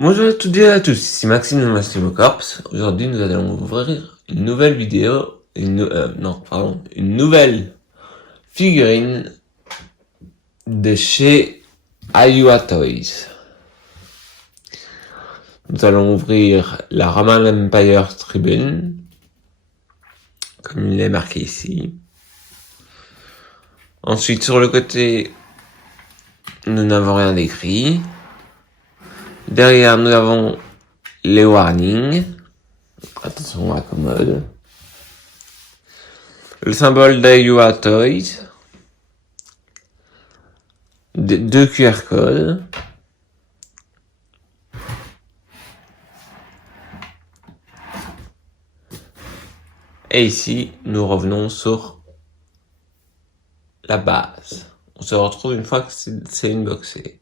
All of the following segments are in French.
Bonjour à toutes et à tous, ici Maxime de Massimo Corps. Aujourd'hui, nous allons ouvrir une nouvelle vidéo, une nouvelle figurine de chez Ayua Toys. Nous allons ouvrir la Roman Empire Tribune, comme il est marqué ici. Ensuite, sur le côté, nous n'avons rien d'écrit. Derrière, nous avons les warnings. Attention à la commode. Le symbole d'Ayua Toys. Deux QR codes. Et ici, nous revenons sur la base. On se retrouve une fois que c'est unboxé.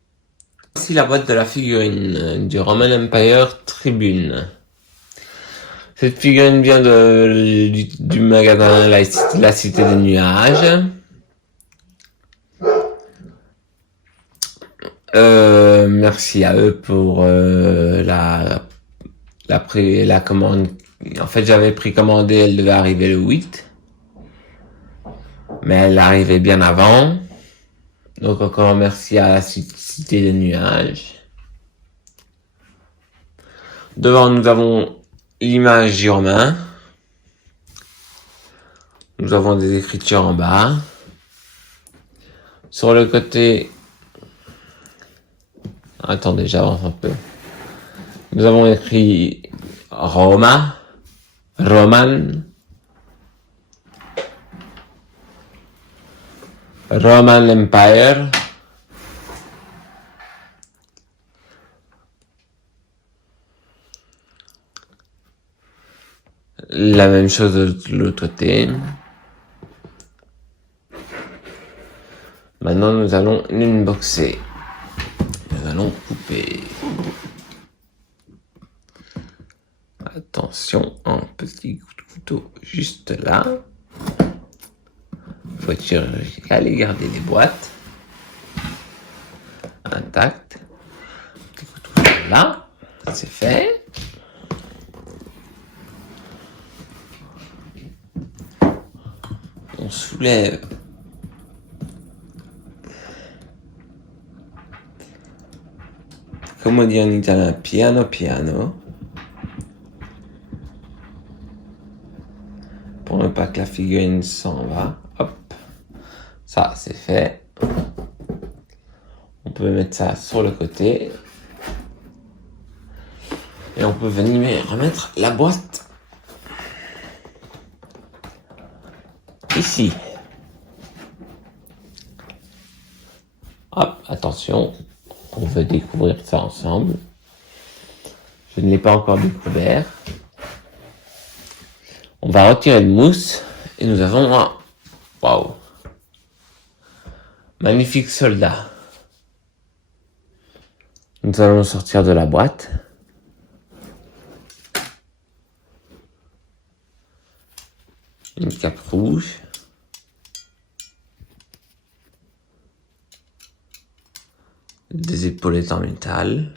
Voici la boîte de la figurine du Roman Empire Tribune. Cette figurine vient du magasin La Cité des Nuages. Merci à eux pour la commande. En fait, j'avais précommandé, elle devait arriver le 8. Mais elle arrivait bien avant. Donc encore merci à la Cité des Nuages. Devant, nous avons l'image du Romain. Nous avons des écritures en bas. Sur le côté... Attendez, j'avance un peu. Nous avons écrit Roman, Roman Empire. La même chose de l'autre côté. Maintenant, nous allons l'unboxer. Nous allons couper. Attention, un petit couteau juste là. Faut être chirurgical et garder les boîtes intactes. Petit couteau là, c'est fait. On soulève comme on dit en italien, piano piano, pour ne pas que la figurine s'en va. Hop, ça c'est fait. On peut mettre ça sur le côté et on peut venir remettre la boîte ici. Hop, attention, on veut découvrir ça ensemble. Je ne l'ai pas encore découvert. On va retirer le mousse et nous avons un... Waouh! Magnifique soldat. Nous allons sortir de la boîte. Une cape rouge. Des épaulettes en métal.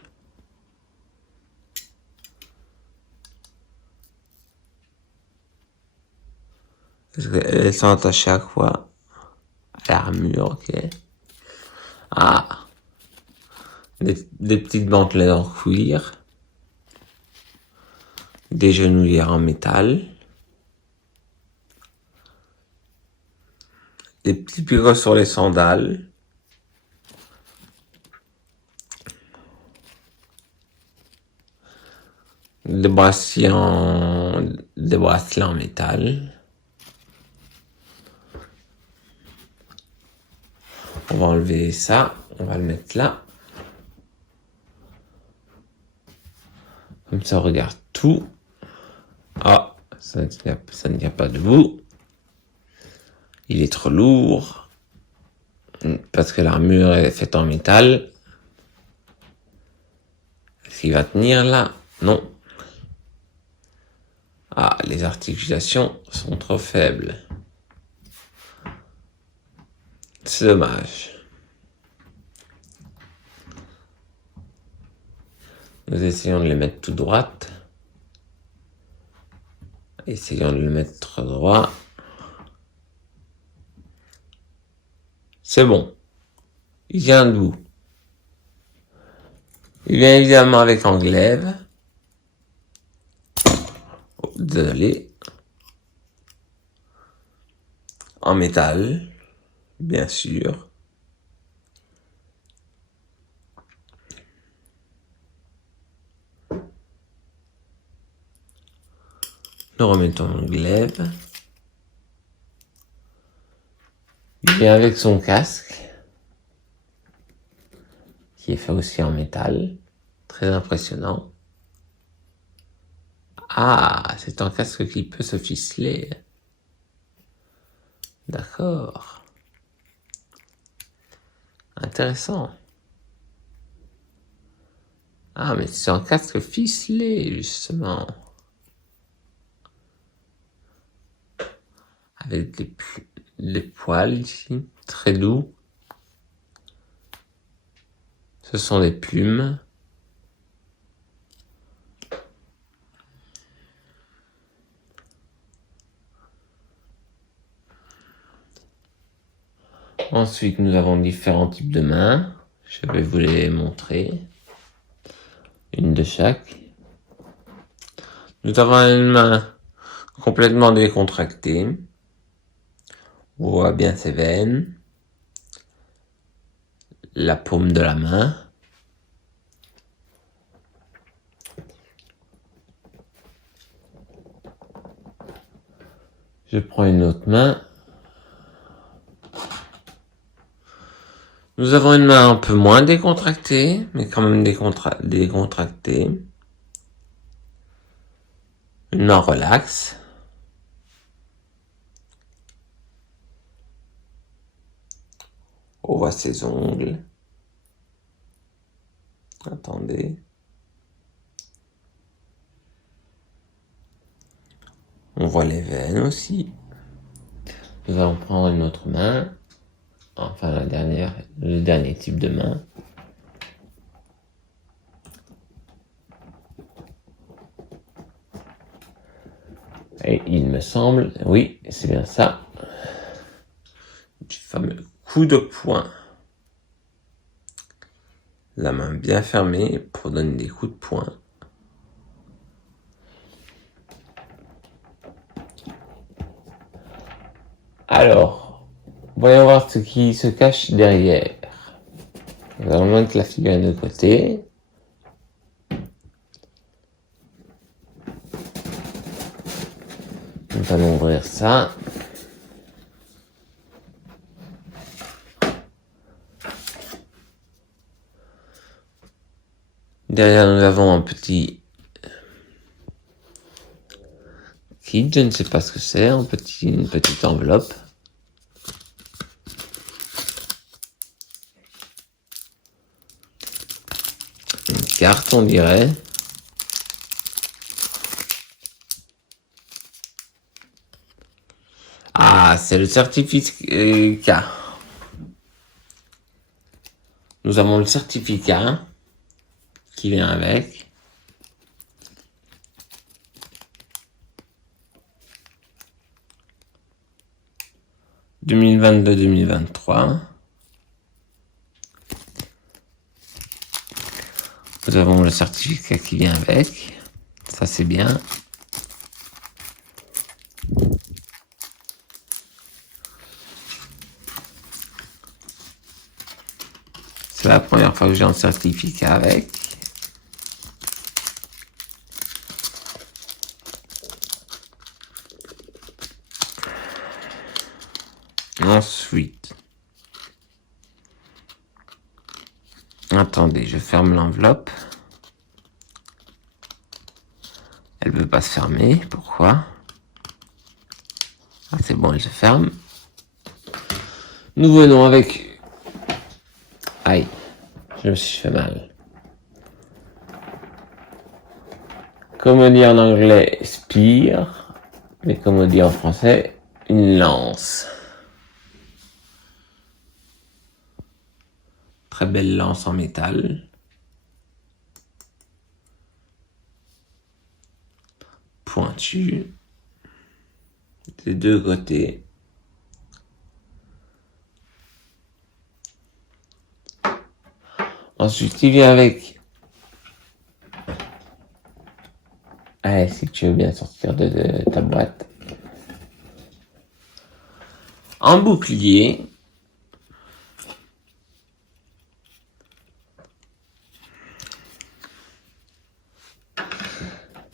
Elles sont attachées à quoi? À l'armure, ok. Ah! Des petites bandelettes en cuir. Des genouillères en métal. Des petits picots sur les sandales. Des bracelets en métal. On va enlever ça, on va le mettre là. Comme ça, on regarde tout. Ah, ça ne tient pas debout. Il est trop lourd. Parce que l'armure est faite en métal. Est-ce qu'il va tenir là? Non. Ah, les articulations sont trop faibles. C'est dommage. Nous essayons de les mettre tout droite. Essayons de le mettre droit. C'est bon. Il vient d'où? Il vient évidemment avec en glaive. Oh, désolé. En métal, bien sûr. Nous remettons en glaive. Il vient avec son casque, qui est fait aussi en métal. Très impressionnant. Ah, c'est un casque qui peut se ficeler. D'accord. Intéressant. Ah, mais c'est un casque ficelé, justement. Avec des poils ici, très doux. Ce sont des plumes. Ensuite, nous avons différents types de mains. Je vais vous les montrer. Une de chaque. Nous avons une main complètement décontractée. On voit bien ses veines. La paume de la main. Je prends une autre main. Nous avons une main un peu moins décontractée, mais quand même décontractée. Une main relaxe. On voit ses ongles. Attendez. On voit les veines aussi. Nous allons prendre une autre main. Enfin, le dernier type de main. Et il me semble, oui, c'est bien ça. Du fameux coup de poing. La main bien fermée pour donner des coups de poing. Alors, voyons voir ce qui se cache derrière. Nous allons mettre la figurine de côté. Nous allons ouvrir ça. Derrière, nous avons un petit kit, je ne sais pas ce que c'est, une petite enveloppe. Une carte, on dirait. Ah, c'est le certificat. Nous avons le certificat qui vient avec. 2022-2023. Nous avons le certificat qui vient avec. Ça, c'est bien. C'est la première fois que j'ai un certificat avec. Ensuite, attendez, je ferme l'enveloppe. Elle ne veut pas se fermer. Pourquoi? Ah, c'est bon, elle se ferme. Nous venons avec... Aïe, je me suis fait mal. Comme on dit en anglais, spear, mais comme on dit en français, une lance. Très belle lance en métal. pointu des deux côtés. Ensuite, il vient avec... Allez, si tu veux bien sortir de ta boîte. Un bouclier.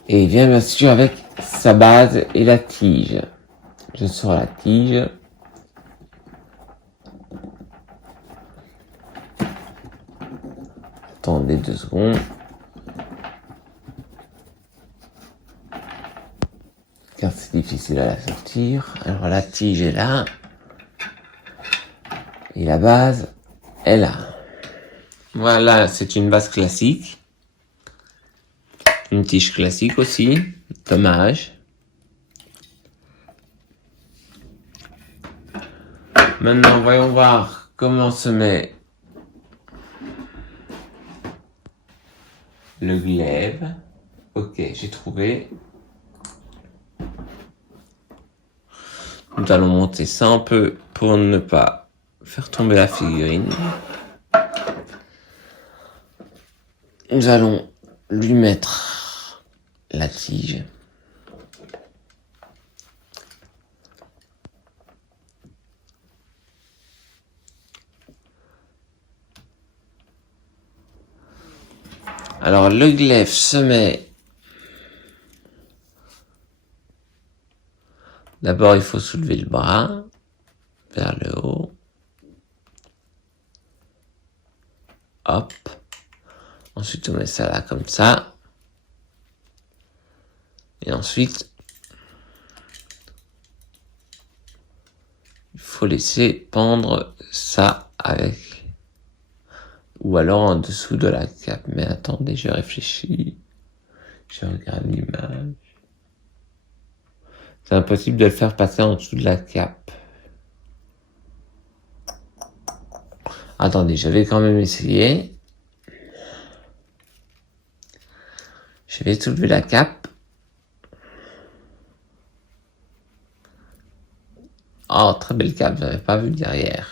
Et il vient bien sûr avec sa base et la tige. Je sors la tige. Attendez 2 secondes. Car c'est difficile à la sortir. Alors la tige est là. Et la base est là. Voilà, c'est une base classique. Une tige classique aussi. Dommage. Maintenant, voyons voir comment se met le glaive. Ok, j'ai trouvé. Nous allons monter ça un peu pour ne pas faire tomber la figurine. Nous allons lui mettre la tige. Alors le glaive se met... D'abord il faut soulever le bras vers le haut. Hop. Ensuite on met ça là comme ça. Et ensuite il faut laisser pendre ça avec... Ou alors en dessous de la cape. Mais attendez, je réfléchis. Je regarde l'image. C'est impossible de le faire passer en dessous de la cape. Attendez, je vais quand même essayer. Je vais soulever la cape. Oh, très belle cape, j'avais pas vu derrière.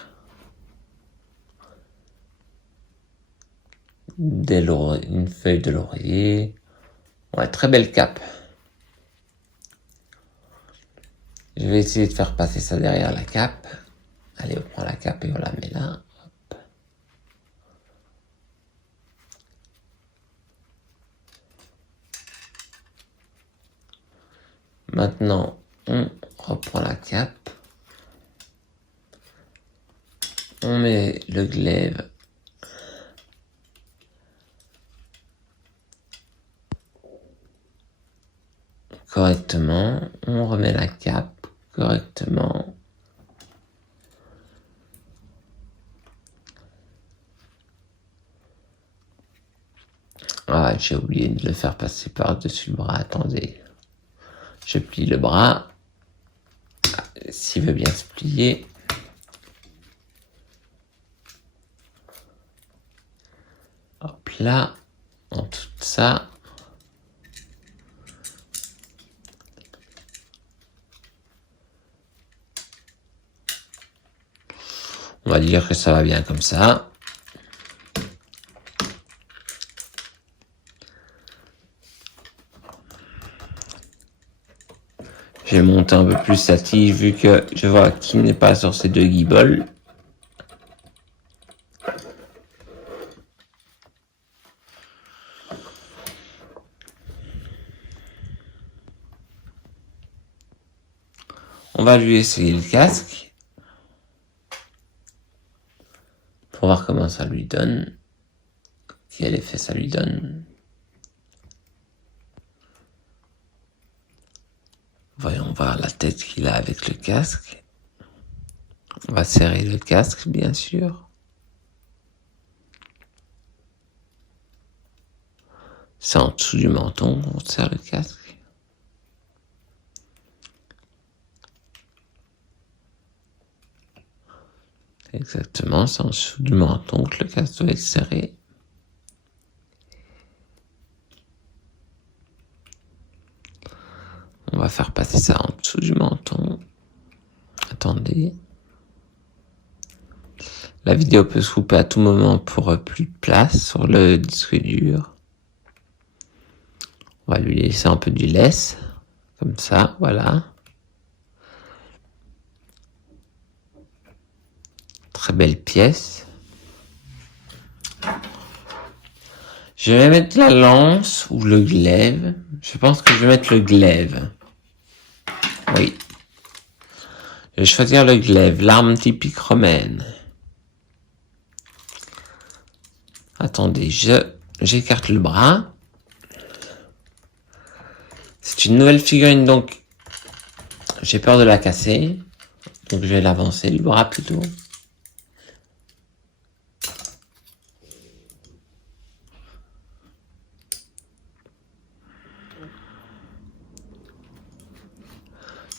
Une feuille de laurier. Ouais, très belle cape. Je vais essayer de faire passer ça derrière la cape. Allez, on prend la cape et on la met là. Hop. Maintenant, on reprend la cape. On met le glaive correctement. On remet la cape correctement. Ah, j'ai oublié de le faire passer par-dessus le bras. Attendez. Je plie le bras. S'il veut bien se plier. Hop là. En tout ça. On va dire que ça va bien comme ça. Je vais monter un peu plus la tige vu que je vois qu'il n'est pas sur ces deux guiboles. On va lui essayer le casque. Pour voir comment ça lui donne. Quel effet ça lui donne. Voyons voir la tête qu'il a avec le casque. On va serrer le casque, bien sûr. C'est en dessous du menton qu'on serre le casque. Exactement, c'est en dessous du menton que le casque doit être serré. va faire passer ça en dessous du menton. Attendez. La vidéo peut se couper à tout moment pour plus de place sur le disque dur. On va lui laisser un peu du laisse. Comme ça, voilà. Très belle pièce. Je vais mettre la lance ou le glaive. Je pense que je vais mettre le glaive. Oui. Je vais choisir le glaive, l'arme typique romaine. Attendez, j'écarte le bras. C'est une nouvelle figurine, donc j'ai peur de la casser. Donc je vais l'avancer du bras plutôt.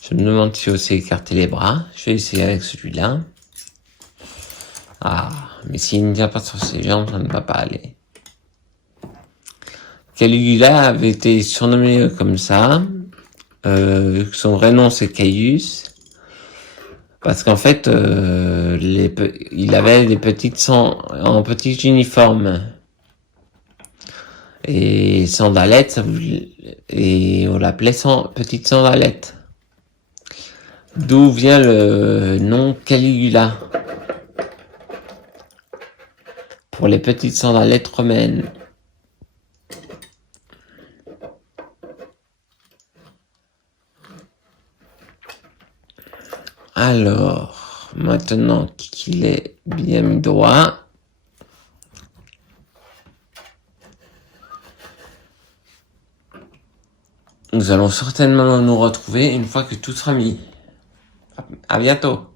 Je me demande si aussi écarter les bras. Je vais essayer avec celui-là. Ah, mais s'il ne tient pas sur ses jambes, ça ne va pas aller. Caligula avait été surnommé comme ça. Son vrai nom c'est Caius. Parce qu'en fait, il avait des petites en petit uniforme. Et sandalettes, et on l'appelait petite sandalette. D'où vient le nom Caligula. Pour les petites sandalettes romaines. Alors, maintenant qu'il est bien mis droit, nous allons certainement nous retrouver une fois que tout sera mis. À bientôt.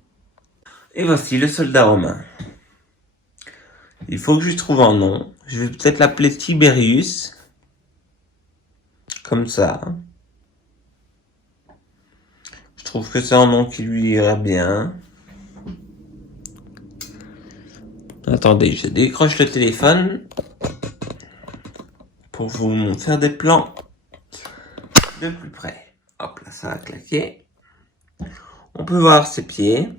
Et voici le soldat romain. Il faut que je trouve un nom. Je vais peut-être l'appeler Tiberius. Comme ça. Je trouve que c'est un nom qui lui irait bien. Attendez, je décroche le téléphone pour vous faire des plans de plus près. Hop là, ça a claqué. On peut voir ses pieds,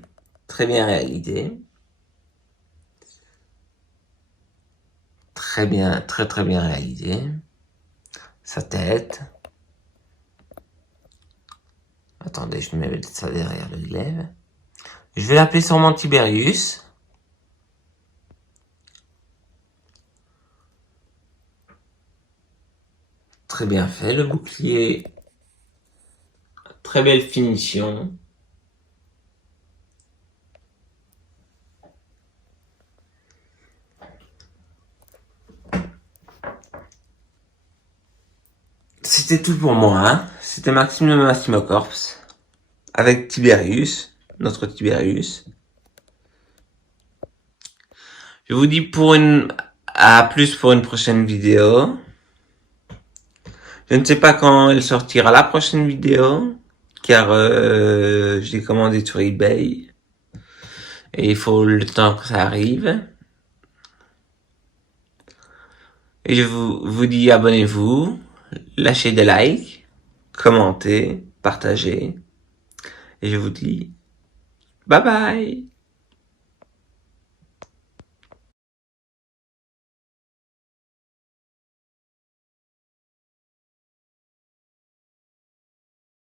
très bien réalisés. Très bien, très bien réalisé. Sa tête. Attendez, je mets ça derrière le glaive. Je vais l'appeler sûrement Tiberius. Très bien fait, le bouclier. Très belle finition. C'était tout pour moi, hein. C'était Maxime de Massimo Corps. Avec Tiberius, notre Tiberius. Je vous dis à plus pour une prochaine vidéo. Je ne sais pas quand elle sortira la prochaine vidéo, car je l'ai commandé sur eBay. Et il faut le temps que ça arrive. Et je vous dis abonnez-vous, lâchez des likes, commentez, partagez. Et je vous dis bye bye.